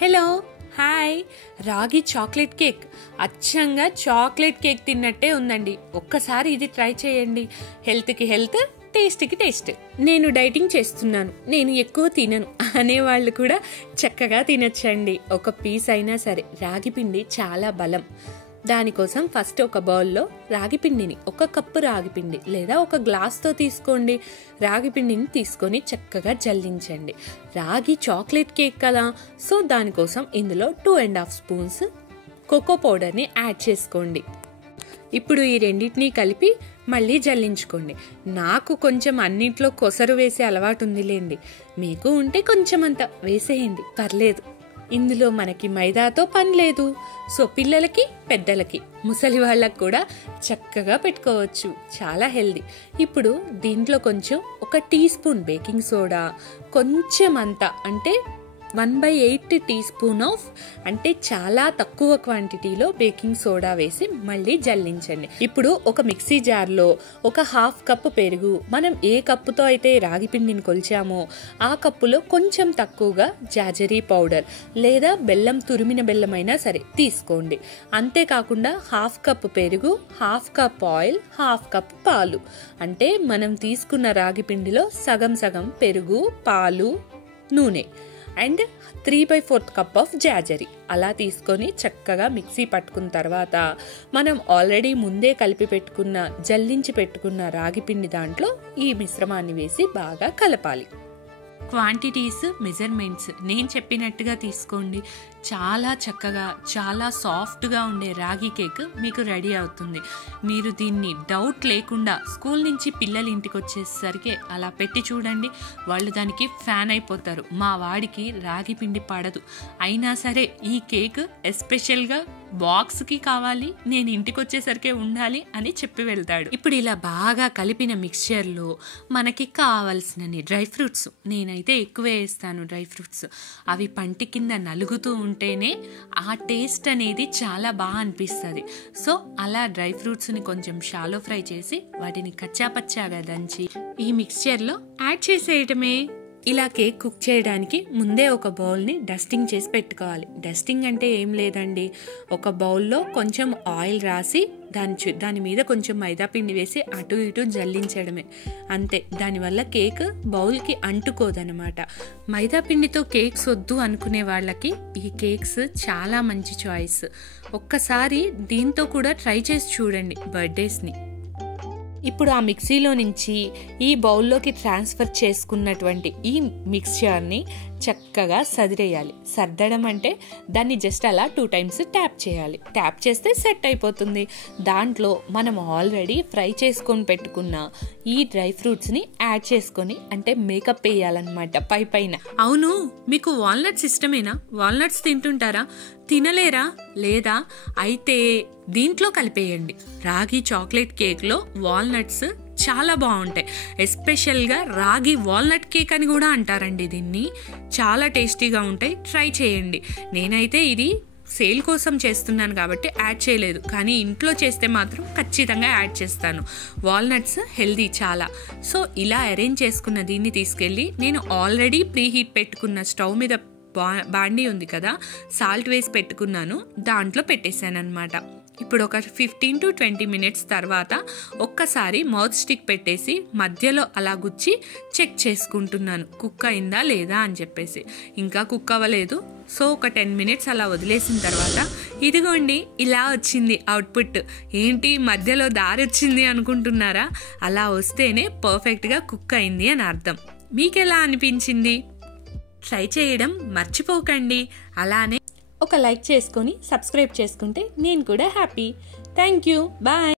Hello hi రాగి chocolate cake అచ్చంగా chocolate cake తిన్నట్టే ఉందండి. ఒక్కసారి ఇది ట్రై చేయండి. హెల్త్కి హెల్త్, టేస్ట్కి టేస్ట్. నేను డైటింగ్ చేస్తున్నాను, నేను ఎక్కువ తినను అనేవాళ్ళు కూడా చక్కగా తినచ్చండి. ఒక పీస్ అయినా సరే. రాగి పిండి చాలా బలం. దానికోసం ఫస్ట్ ఒక బౌల్లో రాగి పిండిని, ఒక కప్పు రాగి పిండి లేదా ఒక గ్లాస్తో తీసుకోండి. రాగి పిండిని తీసుకొని చక్కగా జల్లించండి. రాగి చాక్లెట్ కేక్ కదా, సో దానికోసం ఇందులో 2.5 స్పూన్స్ కోకో పౌడర్ని యాడ్ చేసుకోండి. ఇప్పుడు ఈ రెండింటినీ కలిపి మళ్ళీ జల్లించుకోండి. నాకు కొంచెం అన్నింట్లో కొసరు వేసే అలవాటు ఉందిలేండి, మీకు ఉంటే కొంచెం అంత వేసేయండి, పర్లేదు. ఇందులో మనకి మైదాతో పని లేదు. సో పిల్లలకి, పెద్దలకి, ముసలి వాళ్ళకి కూడా చక్కగా పెట్టుకోవచ్చు. చాలా హెల్దీ. ఇప్పుడు దీంట్లో కొంచెం 1 టీ స్పూన్ బేకింగ్ సోడా, కొంచెం అంత అంటే 1/8 టీ స్పూన్ అంటే చాలా తక్కువ క్వాంటిటీలో బేకింగ్ సోడా వేసి మళ్ళీ జల్లించండి. ఇప్పుడు ఒక మిక్సీ జార్లో 1/2 కప్పు పెరుగు, మనం ఏ కప్పుతో అయితే రాగి పిండిని కొలిచామో ఆ కప్పులో కొంచెం తక్కువగా జాజరీ పౌడర్ లేదా బెల్లం, తురిమిన బెల్లం అయినా సరే తీసుకోండి. అంతేకాకుండా 1/2 కప్పు పెరుగు, 1/2 కప్ ఆయిల్, 1/2 కప్ పాలు. అంటే మనం తీసుకున్న రాగి పిండిలో సగం సగం పెరుగు, పాలు, నూనె అండ్ 3/4 కప్ ఆఫ్ జాజరీ అలా తీసుకొని చక్కగా మిక్సీ పట్టుకున్న తర్వాత మనం ఆల్రెడీ ముందే కలిపి పెట్టుకున్న, జల్లించి పెట్టుకున్న రాగి పిండి దాంట్లో ఈ మిశ్రమాన్ని వేసి బాగా కలపాలి. క్వాంటిటీస్, మెజర్మెంట్స్ నేను చెప్పినట్టుగా తీసుకోండి. చాలా చక్కగా, చాలా సాఫ్ట్గా ఉండే రాగి కేక్ మీకు రెడీ అవుతుంది. మీరు దీన్ని డౌట్ లేకుండా స్కూల్ నుంచి పిల్లలు ఇంటికి వచ్చేసరికి అలా పెట్టి చూడండి, వాళ్ళు దానికి ఫ్యాన్ అయిపోతారు. మా వాడికి రాగి పిండి పడదు, అయినా సరే ఈ కేక్ ఎస్పెషల్గా బాక్స్కి కావాలి, నేను ఇంటికి వచ్చేసరికి ఉండాలి అని చెప్పి వెళ్తాడు. ఇప్పుడు ఇలా బాగా కలిపిన మిక్స్చర్లో మనకి కావాల్సినన్ని డ్రై ఫ్రూట్స్, నేనైతే ఎక్కువే వేస్తాను డ్రై ఫ్రూట్స్, అవి పంటి కింద నలుగుతూ ఉంటేనే ఆ టేస్ట్ అనేది చాలా బాగా అనిపిస్తుంది. సో అలా డ్రై ఫ్రూట్స్ని కొంచెం షాలో ఫ్రై చేసి వాటిని కచ్చాపచ్చాగా దంచి ఈ మిక్స్చర్లో యాడ్ చేసేయటమే. ఇలా కేక్ కుక్ చేయడానికి ముందే ఒక బౌల్ని డస్టింగ్ చేసి పెట్టుకోవాలి. డస్టింగ్ అంటే ఏం లేదండి, ఒక బౌల్లో కొంచెం ఆయిల్ రాసి దాని మీద కొంచెం మైదా పిండి వేసి అటు ఇటు జల్లించడమే, అంతే. దానివల్ల కేక్ బౌల్కి అంటుకోదనమాట. మైదా పిండితో కేక్స్ వద్దు అనుకునే వాళ్ళకి ఈ కేక్స్ చాలా మంచి చాయిస్. ఒక్కసారి దీంతో కూడా ట్రై చేసి చూడండి బర్త్డేస్ని. ఇప్పుడు ఆ మిక్సీలో నుంచి ఈ బౌల్లోకి ట్రాన్స్ఫర్ చేసుకున్నటువంటి ఈ మిక్స్చర్ని చక్కగా సదిరేయాలి. సర్దడం అంటే దాన్ని జస్ట్ అలా 2 times ట్యాప్ చేయాలి. ట్యాప్ చేస్తే సెట్ అయిపోతుంది. దాంట్లో మనం ఆల్రెడీ ఫ్రై చేసుకొని పెట్టుకున్న ఈ డ్రై ఫ్రూట్స్ని యాడ్ చేసుకొని, అంటే మేకప్ వేయాలన్నమాట పైన. అవును, మీకు వాల్నట్స్ ఇష్టమేనా? వాల్నట్స్ తింటుంటారా? తినలేరా? లేదా అయితే దీంట్లో కలిపేయండి. రాగి చాక్లెట్ కేక్లో వాల్నట్స్ చాలా బాగుంటాయి. ఎస్పెషల్గా రాగి వాల్నట్ కేక్ అని కూడా అంటారండి దీన్ని. చాలా టేస్టీగా ఉంటాయి, ట్రై చేయండి. నేనైతే ఇది సేల్ కోసం చేస్తున్నాను కాబట్టి యాడ్ చేయలేదు, కానీ ఇంట్లో చేస్తే మాత్రం ఖచ్చితంగా యాడ్ చేస్తాను. వాల్నట్స్ హెల్దీ చాలా. సో ఇలా అరేంజ్ చేసుకున్న దీన్ని తీసుకెళ్ళి నేను ఆల్రెడీ ప్రీ హీట్ పెట్టుకున్న స్టవ్ మీద బాండీ ఉంది కదా, సాల్ట్ వేసి పెట్టుకున్నాను, దాంట్లో పెట్టేశాను అనమాట. ఇప్పుడు ఒక 15 to 20 minutes తర్వాత ఒక్కసారి మౌత్ స్టిక్ పెట్టేసి మధ్యలో అలా గుచ్చి చెక్ చేసుకుంటున్నాను కుక్ అయిందా లేదా అని చెప్పేసి. ఇంకా కుక్ అవ్వలేదు. సో ఒక 10 minutes అలా వదిలేసిన తర్వాత ఇదిగోండి ఇలా వచ్చింది అవుట్పుట్. ఏంటి మధ్యలో దారి వచ్చింది అనుకుంటున్నారా? అలా వస్తేనే పర్ఫెక్ట్గా కుక్ అయింది అని అర్థం. మీకెలా అనిపించింది? ట్రై చేయడం మర్చిపోకండి. అలానే ఒక లైక్ చేసుకొని సబ్స్క్రైబ్ చేసుకుంటే నేను కూడా హ్యాపీ. Thank you, bye.